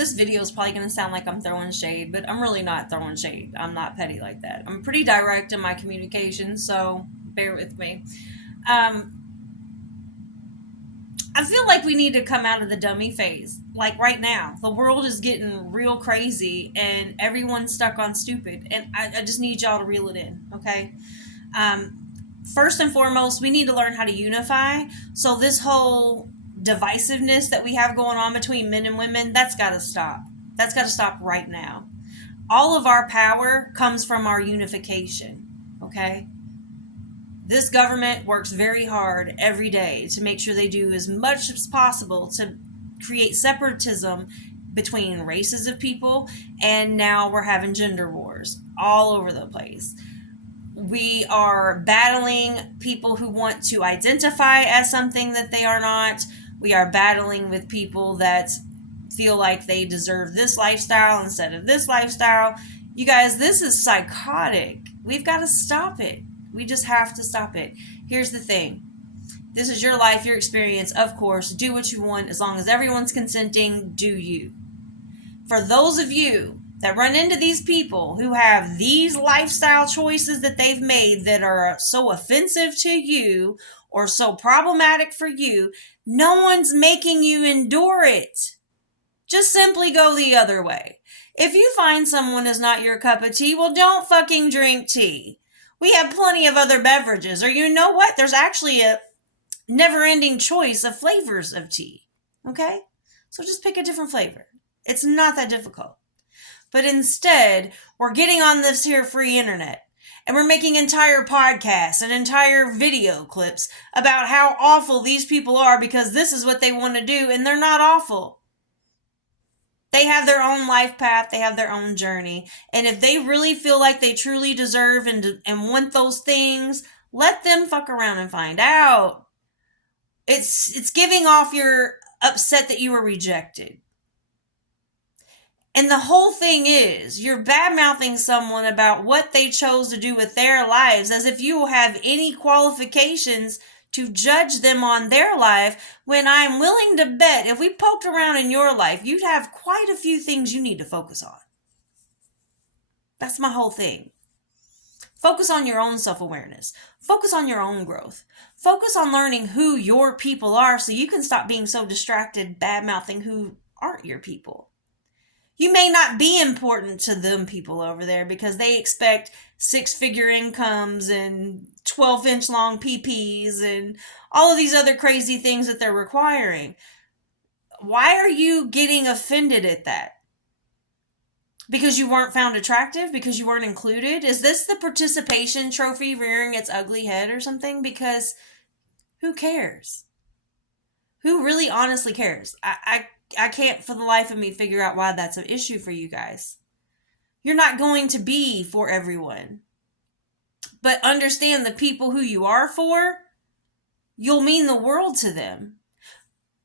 This video is probably going to sound like I'm throwing shade, but I'm really not throwing shade. I'm not petty like that. I'm pretty direct in my communication, so bear with me. I feel like we need to come out of the dummy phase. Like right now, the world is getting real crazy and everyone's stuck on stupid. And I just need y'all to reel it in, okay? First and foremost, we need to learn how to unify. So this whole divisiveness that we have going on between men and women, that's got to stop. That's got to stop right now. All of our power comes from our unification, okay? This government works very hard every day to make sure they do as much as possible to create separatism between races of people, and now we're having gender wars all over the place. We are battling people who want to identify as something that they are not. We are battling with people that feel like they deserve this lifestyle instead of this lifestyle. You guys, this is psychotic. We've got to stop it. We just have to stop it. Here's the thing. This is your life, your experience. Of course, do what you want. As long as everyone's consenting, do you. For those of you that run into these people who have these lifestyle choices that they've made that are so offensive to you or so problematic for you, no one's making you endure it. Just simply go the other way. If you find someone is not your cup of tea, well, don't fucking drink tea. We have plenty of other beverages. Or you know what? There's actually a never-ending choice of flavors of tea. Okay? So just pick a different flavor. It's not that difficult. But instead, we're getting on this here free internet. And we're making entire podcasts and entire video clips about how awful these people are because this is what they want to do. And they're not awful. They have their own life path. They have their own journey. And if they really feel like they truly deserve and want those things, let them fuck around and find out. It's giving off your upset that you were rejected. And the whole thing is, you're bad-mouthing someone about what they chose to do with their lives as if you have any qualifications to judge them on their life, when I'm willing to bet if we poked around in your life, you'd have quite a few things you need to focus on. That's my whole thing. Focus on your own self-awareness. Focus on your own growth. Focus on learning who your people are so you can stop being so distracted bad-mouthing who aren't your people. You may not be important to them people over there because they expect 6-figure incomes and 12-inch long PPs and all of these other crazy things that they're requiring. Why are you getting offended at that? Because you weren't found attractive? Because you weren't included? Is this the participation trophy rearing its ugly head or something? Because who cares? Who really honestly cares? I can't for the life of me figure out why that's an issue for you guys. You're not going to be for everyone. But understand the people who you are for, you'll mean the world to them.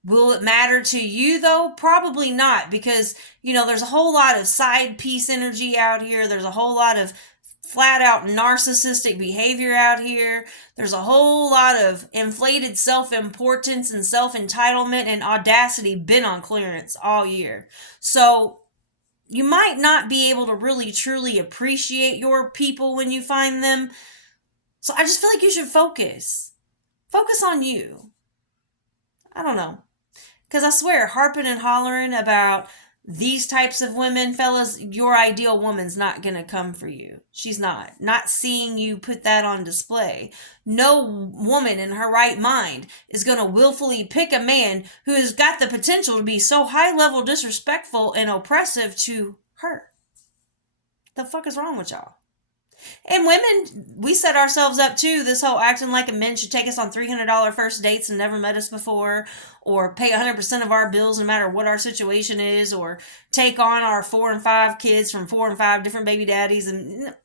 Will it matter to you though? Probably not, because, there's a whole lot of side piece energy out here. There's a whole lot of flat out narcissistic behavior out here. There's a whole lot of inflated self-importance and self-entitlement and audacity been on clearance all year. So you might not be able to really truly appreciate your people when you find them. So I just feel like you should focus. Focus on you. I don't know. Because I swear, harping and hollering about these types of women, fellas, your ideal woman's not going to come for you. She's not. Not seeing you put that on display. No woman in her right mind is going to willfully pick a man who has got the potential to be so high-level disrespectful and oppressive to her. The fuck is wrong with y'all? And women, we set ourselves up too. This whole acting like a man should take us on $300 first dates and never met us before, or pay 100% of our bills no matter what our situation is, or take on our 4 and 5 kids from 4 and 5 different baby daddies, and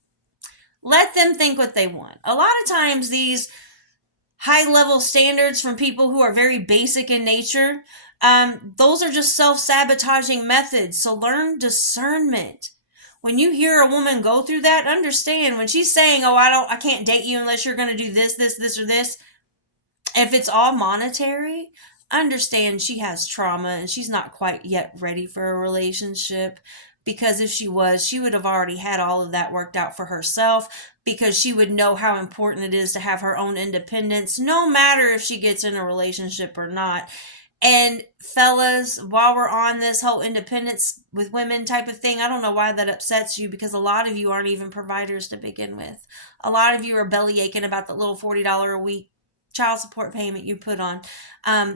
let them think what they want. A lot of times these high-level standards from people who are very basic in nature, those are just self-sabotaging methods. So learn discernment. When you hear a woman go through that, understand when she's saying, I can't date you unless you're going to do this, this, this, or this. If it's all monetary, understand she has trauma and she's not quite yet ready for a relationship, because if she was, she would have already had all of that worked out for herself, because she would know how important it is to have her own independence no matter if she gets in a relationship or not. And fellas, while we're on this whole independence with women type of thing, I don't know why that upsets you, because a lot of you aren't even providers to begin with. A lot of you are belly aching about the little $40 a week child support payment you put on.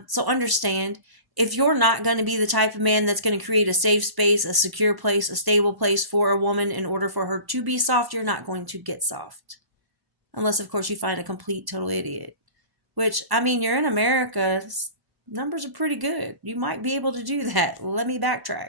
So understand, if you're not going to be the type of man that's going to create a safe space, a secure place, a stable place for a woman in order for her to be soft, you're not going to get soft. Unless, of course, you find a complete total idiot. Which, I mean, you're in America. Numbers are pretty good. You might be able to do that. Let me backtrack.